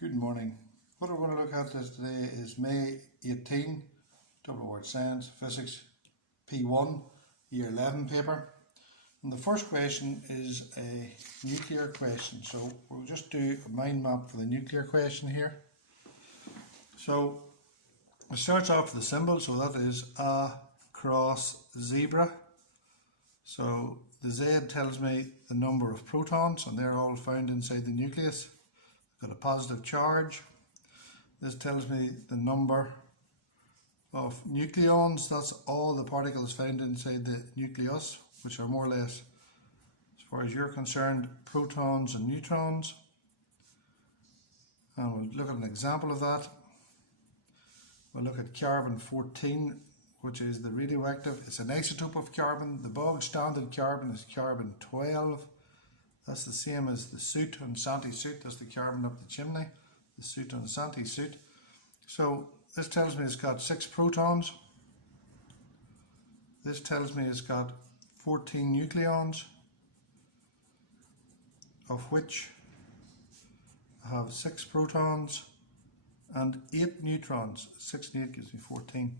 Good morning. What we're going to look at today is May 18, Double Word Science, Physics, P1, Year 11 paper. And the first question is a nuclear question. So we'll just do a mind map for the nuclear question here. So it starts off with the symbol, so that is a cross zebra. So the Z tells me the number of protons, and they're all found inside the nucleus. Got a positive charge. This tells me the number of nucleons. That's all the particles found inside the nucleus, which are more or less, as far as you're concerned, protons and neutrons. And we'll look at an example of that. We'll look at carbon 14, which is the radioactive. It's an isotope of carbon. The bog standard carbon is carbon 12. That's the same as the soot and Santi-soot. That's the carbon up the chimney, the soot and Santi-soot. So this tells me it's got 6 protons. This tells me it's got 14 nucleons, of which I have 6 protons and 8 neutrons. 6 and 8 gives me 14.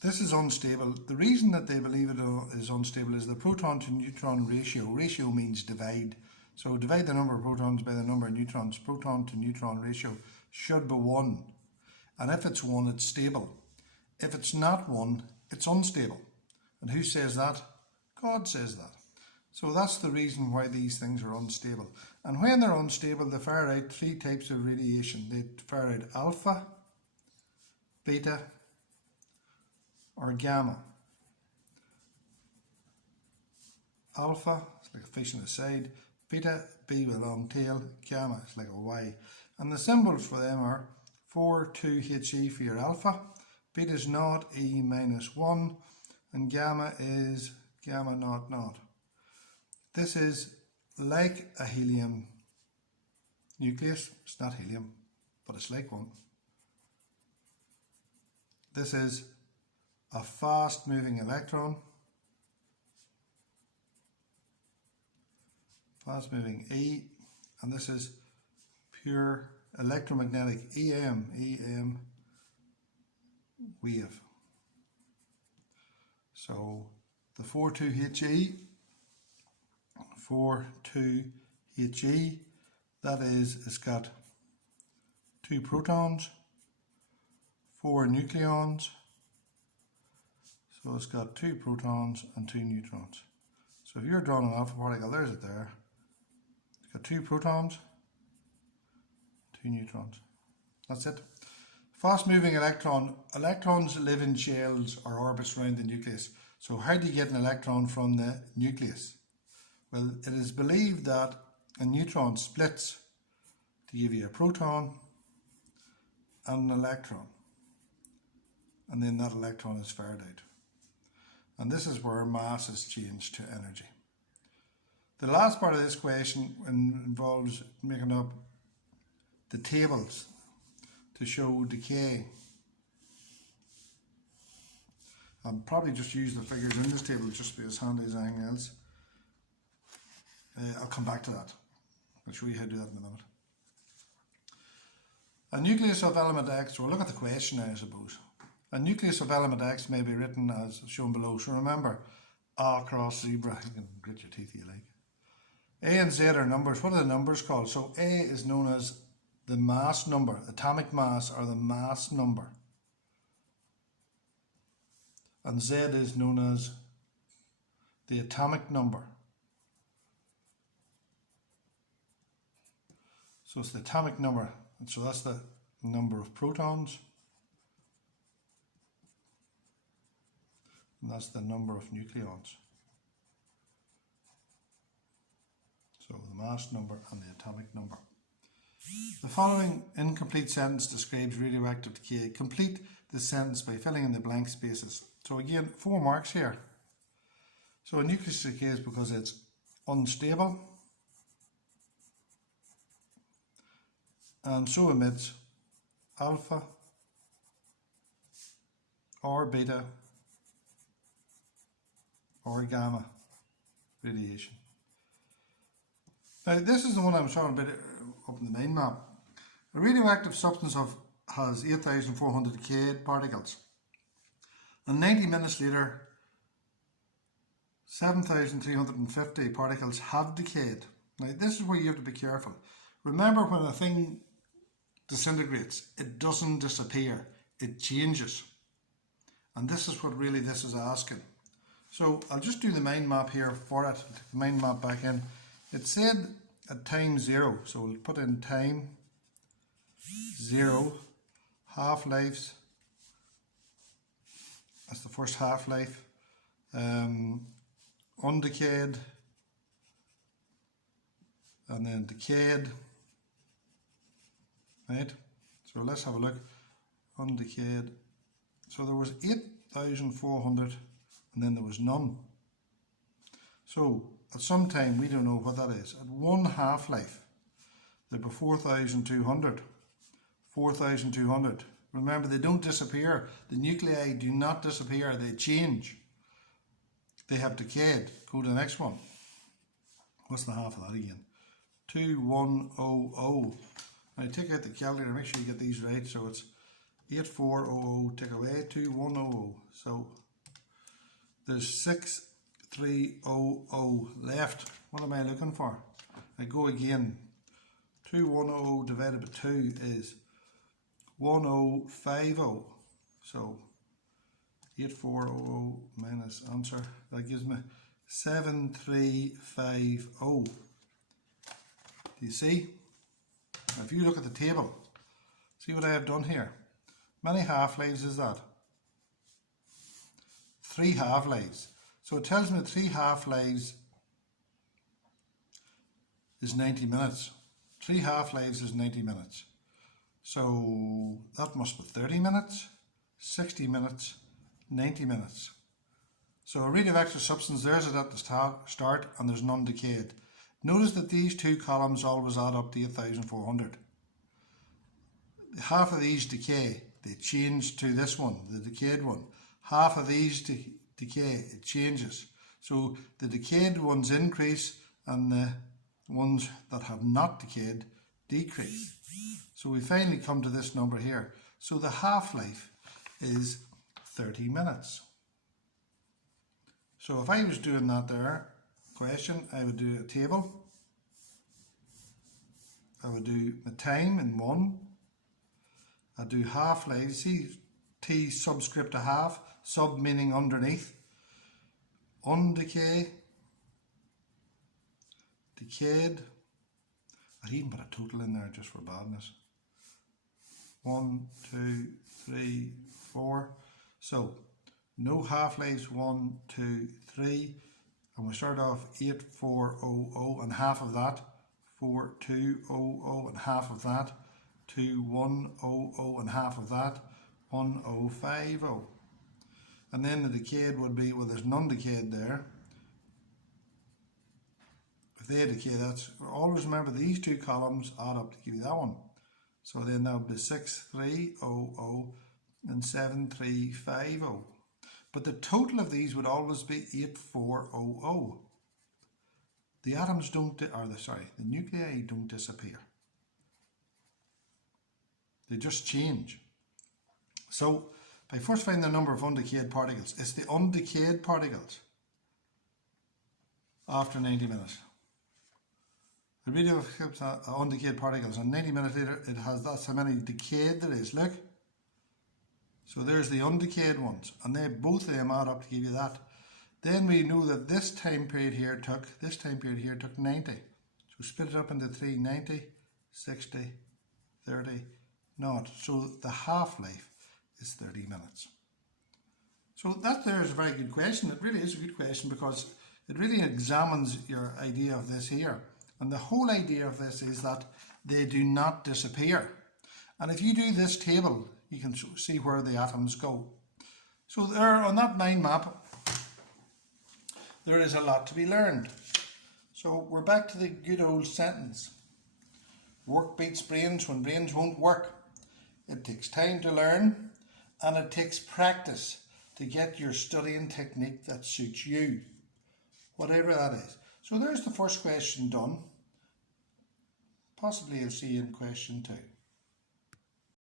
This is unstable. The reason that they believe it is unstable is the proton to neutron ratio. Ratio means divide. So divide the number of protons by the number of neutrons. Proton to neutron ratio should be 1. And if it's 1, it's stable. If it's not 1, it's unstable. And who says that? God says that. So that's the reason why these things are unstable. And when they're unstable, they fire out 3 types of radiation. They fire out alpha, beta, or gamma. Alpha is like a fish on the side, beta, B with a long tail, gamma is like a Y. And the symbols for them are 4,2He for your alpha, beta is naught, E minus 1, and gamma is gamma naught naught. This is like a helium nucleus. It's not helium, but it's like one. This is a fast moving electron, fast moving E, and this is pure electromagnetic EM wave. So the 4,2He, that is, it's got 2 protons, 4 nucleons. So it's got 2 protons and 2 neutrons. So if you're drawing an alpha particle, there's it there. It's got 2 protons, 2 neutrons. That's it. Fast moving electron. Electrons live in shells or orbits around the nucleus. So how do you get an electron from the nucleus? Well, it is believed that a neutron splits to give you a proton and an electron. And then that electron is fired out. And this is where mass is changed to energy. The last part of this question involves making up the tables to show decay. I'll probably just use the figures in this table just to be as handy as anything else. I'll come back to that. I'll show you how to do that in a minute. A nucleus of element X, we'll look at the question now, I suppose. A nucleus of element X may be written as shown below. So remember, A cross zebra. You can grit your teeth if you like. A and Z are numbers. What are the numbers called? So A is known as the mass number, atomic mass, or the mass number. And Z is known as the atomic number. So it's the atomic number. And so that's the number of protons. And that's the number of nucleons. So the mass number and the atomic number. The following incomplete sentence describes radioactive decay. Complete the sentence by filling in the blank spaces. So again, 4 marks here. So a nucleus decays because it's unstable and so emits alpha or beta or gamma. radiation. Now this is the one I was talking about up in the mind map. A radioactive substance has 8,400 decayed particles, and 90 minutes later 7,350 particles have decayed. Now this is where you have to be careful. Remember, when a thing disintegrates, it doesn't disappear, it changes. And this is what really this is asking. So I'll just do the mind map here for it. Take the mind map back in. It said at time 0, so we'll put in time 0, half-lives, that's the first half-life, undecayed, and then decayed, right? So let's have a look. Undecayed. So there was 8,400 and then there was none. So at some time, we don't know what that is. At one half-life, there were 4,200. 4,200. Remember, they don't disappear. The nuclei do not disappear, they change. They have decayed. Go to the next one. What's the half of that again? 2100. Now take out the calculator, make sure you get these right. So it's 8400, take away 2100. So there's 6300 left. What am I looking for? I go again. 2100 divided by 2 is 1050. So 8400 minus answer, that gives me 7350. Do you see? Now if you look at the table, see what I have done here. How many half-lives is that? 3 half-lives. So it tells me 3 half-lives is 90 minutes. 3 half-lives is 90 minutes. So that must be 30 minutes, 60 minutes, 90 minutes. So a radioactive substance, there's it at the start, and there's none decayed. Notice that these two columns always add up to 8,400. Half of these decay, they change to this one, the decayed one. Half of these decay, it changes. So the decayed ones increase and the ones that have not decayed decrease. So we finally come to this number here. So the half-life is 30 minutes. So if I was doing that there, question, I would do a table. I would do the time in 1. I'd do half-lives. See T subscript a half, sub meaning underneath. Undecay, decayed. I'd even put a total in there just for badness. 1, 2, 3, 4. So no half-lives, 1, 2, 3. And we start off 8400 and half of that, 4200 and half of that, 2100 and half of that, 1050. And then the decayed would be, well, there's none decayed there. If they decay, that's, always remember these two columns add up to give you that one. So then that would be 6300 and 7350. But the total of these would always be 8400. The atoms don't, the nuclei don't disappear. They just change. So, by first finding the number of undecayed particles, it's the undecayed particles after 90 minutes. The radioactive undecayed particles, and 90 minutes later, it has, that's how many decayed there is. Look. So there's the undecayed ones, and they both of them add up to give you that. Then we know that this time period here took 90. So split it up into 3, 90, 60, 30, not. So the half-life is 30 minutes. So that there is a very good question. It really is a good question because it really examines your idea of this here. And the whole idea of this is that they do not disappear. And if you do this table, you can see where the atoms go. So there on that mind map, there is a lot to be learned. So we're back to the good old sentence. Work beats brains when brains won't work. It takes time to learn, and it takes practice to get your studying technique that suits you. whatever that is. So there's the first question done. Possibly you'll see in question 2.